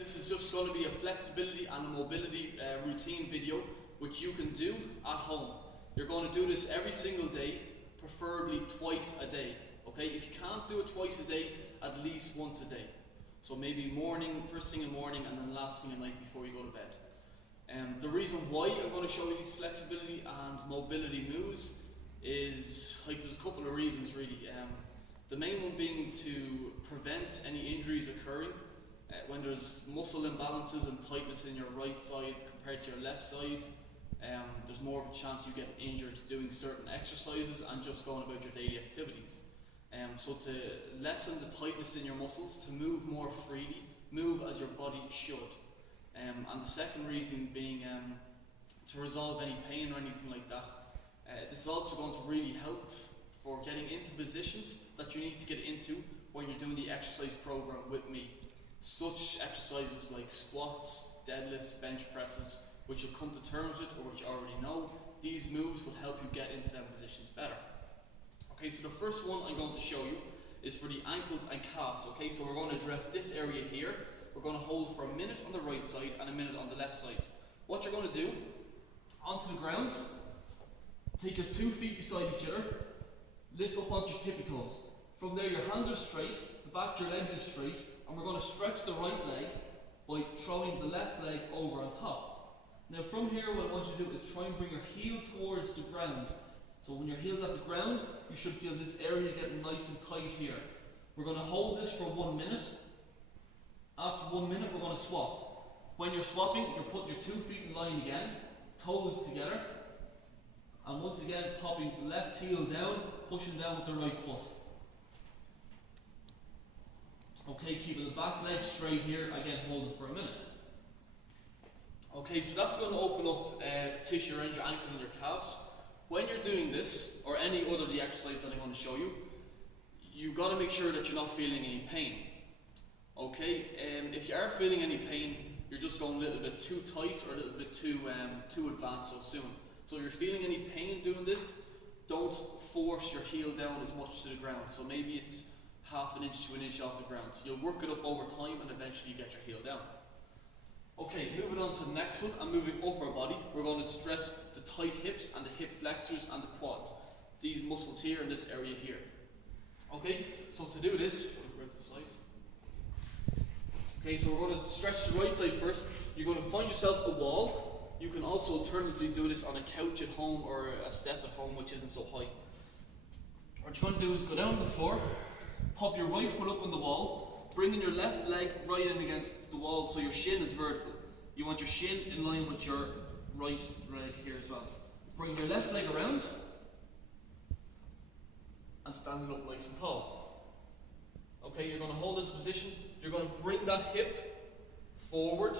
this is just going to be a flexibility and a mobility routine video which you can do at home. You're going to do this every single day, preferably twice a day. Okay, if you can't do it twice a day, at least once a day. So maybe morning, first thing in the morning, and then last thing at night before you go to bed. The reason why I'm going to show you these flexibility and mobility moves is, like, there's a couple of reasons really. The main one being to prevent any injuries occurring when there's muscle imbalances and tightness in your right side compared to your left side. There's more of a chance you get injured doing certain exercises and just going about your daily activities. So to lessen the tightness in your muscles, to move more freely, move as your body should. And the second reason being to resolve any pain or anything like that. This is also going to really help for getting into positions that you need to get into when you're doing the exercise program with me. Such exercises like squats, deadlifts, bench presses, which you'll come to terms with or which you already know. These moves will help you get into them positions better. Okay, so the first one I'm going to show you is for the ankles and calves. Okay, so we're going to address this area here. We're going to hold for a minute on the right side and a minute on the left side. What you're going to do, onto the ground, take your 2 feet beside each other, lift up onto your tippy toes. From there your hands are straight, the back of your legs are straight, and we're going to stretch the right leg by throwing the left leg over on top. Now from here what I want you to do is try and bring your heel towards the ground. So when your heel's at the ground, you should feel this area getting nice and tight here. We're going to hold this for 1 minute. After 1 minute we're going to swap. When you're swapping, you're putting your 2 feet in line again, toes together, and once again popping the left heel down, pushing down with the right foot. Okay, keeping the back leg straight here, again holding for a minute. Okay, so that's going to open up the tissue around your ankle and your calves. When you're doing this, or any other of the exercise that I'm going to show you, you've got to make sure that you're not feeling any pain. Okay, if you are feeling any pain, you're just going a little bit too tight or a little bit too advanced so soon. So if you're feeling any pain doing this, don't force your heel down as much to the ground. So maybe it's half an inch to an inch off the ground. You'll work it up over time and eventually you get your heel down. Okay, moving on to the next one and moving up our body, we're going to stress the tight hips and the hip flexors and the quads. These muscles here and this area here. Okay, so to do this, we're going to the side. Okay, so we're going to stretch the right side first. You're going to find yourself a wall. You can also alternatively do this on a couch at home or a step at home which isn't so high. What you're going to do is go down on the floor, pop your right foot up on the wall, bringing your left leg right in against the wall so your shin is vertical. You want your shin in line with your right leg here as well. Bring your left leg around and stand it up nice and tall. Okay, you're going to hold this position. You're going to bring that hip forward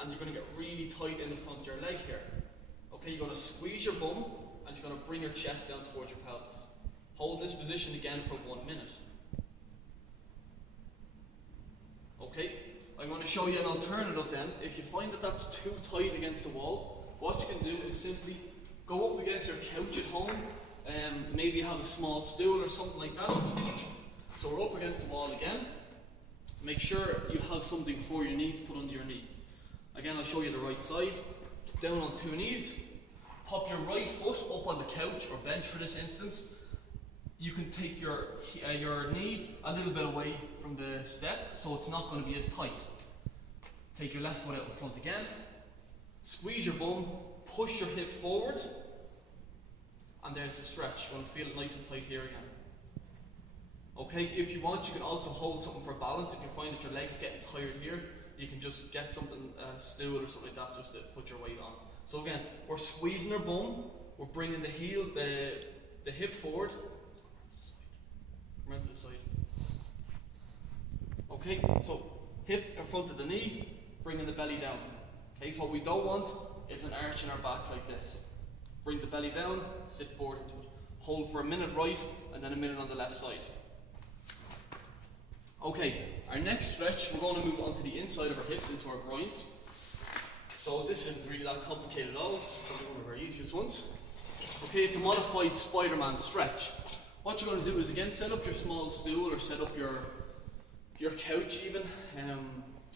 and you're going to get really tight in the front of your leg here. Okay, you're going to squeeze your bum and you're going to bring your chest down towards your pelvis. Hold this position again for 1 minute. Okay, I'm going to show you an alternative then. If you find that that's too tight against the wall, what you can do is simply go up against your couch at home, maybe have a small stool or something like that. So we're up against the wall again. Make sure you have something for your knee to put under your knee. Again, I'll show you the right side. Down on 2 knees. Pop your right foot up on the couch or bench for this instance. You can take your knee a little bit away from the step so it's not going to be as tight. Take your left foot out in front again. Squeeze your bum, push your hip forward, and there's the stretch. You're going to feel it nice and tight here again. Okay, if you want, you can also hold something for balance. If you find that your leg's getting tired here, you can just get something, a stool or something like that, just to put your weight on. So again, we're squeezing our bum, we're bringing the heel, the hip forward. Come around to the side. Okay, so hip in front of the knee, bringing the belly down. Okay, so what we don't want is an arch in our back like this. Bring the belly down, sit forward into it. Hold for a minute right, and then a minute on the left side. Okay, our next stretch, we're going to move on to the inside of our hips, into our groins. So this isn't really that complicated at all, it's probably one of our easiest ones. Okay, it's a modified Spider-Man stretch. What you're going to do is again set up your small stool or set up your couch even.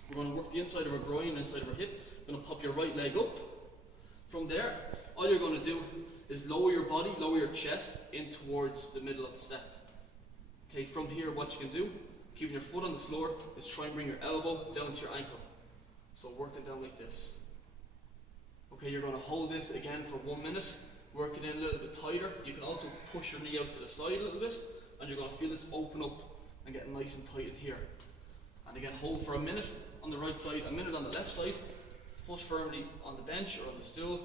We're going to work the inside of our groin and inside of our hip. We're going to pop your right leg up. From there, all you're going to do is lower your body, lower your chest in towards the middle of the step. Okay, from here what you can do, keeping your foot on the floor, is try and bring your elbow down to your ankle. So working down like this. Okay, you're going to hold this again for 1 minute, work it in a little bit tighter. You can also push your knee out to the side a little bit, and you're going to feel this open up and get nice and tight in here. And again, hold for a minute on the right side, a minute on the left side, foot firmly on the bench or on the stool,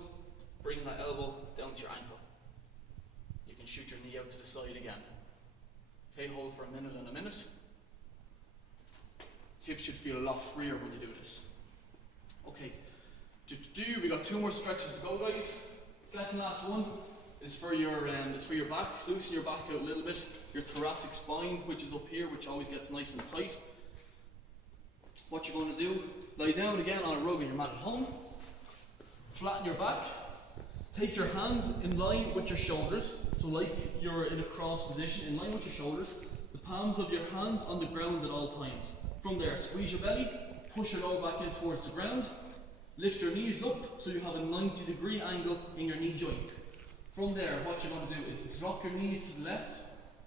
bring that elbow down to your ankle. You can shoot your knee out to the side again. Okay, hold for a minute and a minute. Hips should feel a lot freer when you do this. Okay, we got 2 more stretches to go, guys. Second last one is for your back. Loosen your back out a little bit. Your thoracic spine, which is up here, which always gets nice and tight. What you're going to do, lie down again on a rug in your mat at home. Flatten your back. Take your hands in line with your shoulders, so like you're in a cross position, in line with your shoulders. The palms of your hands on the ground at all times. From there, squeeze your belly, push your lower back in towards the ground. Lift your knees up so you have a 90-degree angle in your knee joint. From there, what you're going to do is drop your knees to the left,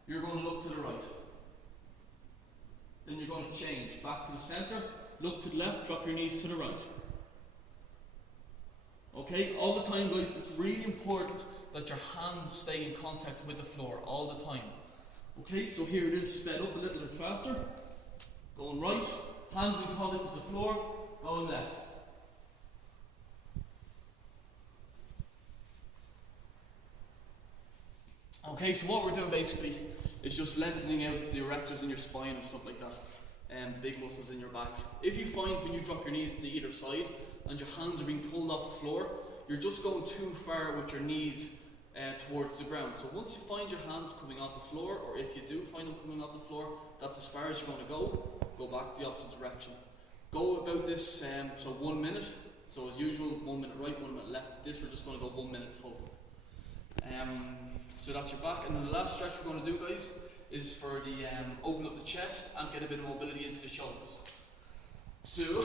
you're going to look to the right. Then you're going to change back to the center, look to the left, drop your knees to the right. Okay, all the time, guys, it's really important that your hands stay in contact with the floor all the time. Okay, so here it is, sped up a little bit faster. Going right, hands in contact with the floor, going left. Okay, so what we're doing basically is just lengthening out the erectors in your spine and stuff like that, and the big muscles in your back. If you find when you drop your knees to either side and your hands are being pulled off the floor, you're just going too far with your knees towards the ground. So once you find your hands coming off the floor, or if you do find them coming off the floor, that's as far as you're going to go back the opposite direction. Go about this, so 1 minute. So as usual, 1 minute right, 1 minute left. This we're just going to go 1 minute total. So that's your back, and then the last stretch we're going to do, guys, is for the open up the chest and get a bit of mobility into the shoulders. So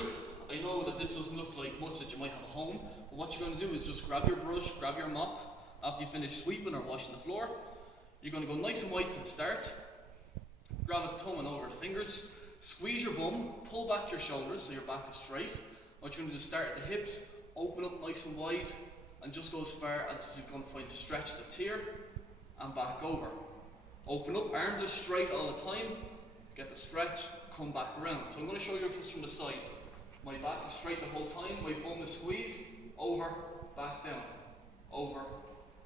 I know that this doesn't look like much that you might have at home, but what you're going to do is just grab your brush, grab your mop after you finish sweeping or washing the floor. You're going to go nice and wide to the start, grab a thumb and over the fingers, squeeze your bum, pull back your shoulders so your back is straight. What you're going to do is start at the hips, open up nice and wide, and just go as far as you're going to find a stretch that's here, and back over. Open up, arms are straight all the time, get the stretch, come back around. So I'm going to show you this from the side. My back is straight the whole time, my bum is squeezed, over, back down, over,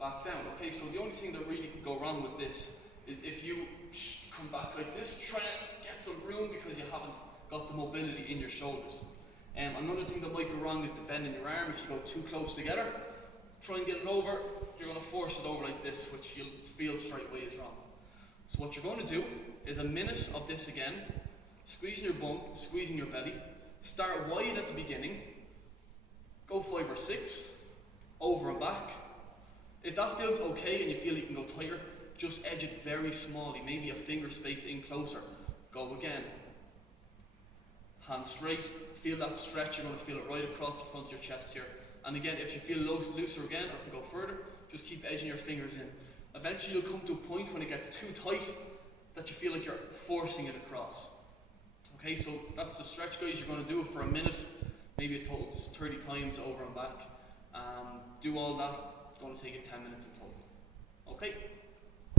back down. Okay, so the only thing that really can go wrong with this is if you come back like this, try and get some room because you haven't got the mobility in your shoulders. Another thing that might go wrong is the bend in your arm. If you go too close together, try and get it over, you're going to force it over like this, which you'll feel straight away is wrong. So what you're going to do is a minute of this again, squeezing your bum, squeezing your belly. Start wide at the beginning, go 5 or 6, over and back. If that feels okay and you feel you can go tighter, just edge it very smallly, maybe a finger space in closer. Go again. Hands straight, feel that stretch, you're going to feel it right across the front of your chest here. And again, if you feel looser again or can go further, just keep edging your fingers in. Eventually you'll come to a point when it gets too tight that you feel like you're forcing it across. Okay, so that's the stretch, guys. You're going to do it for a minute, maybe a total 30 times over and back. Do all that, it's going to take you 10 minutes in total. Okay?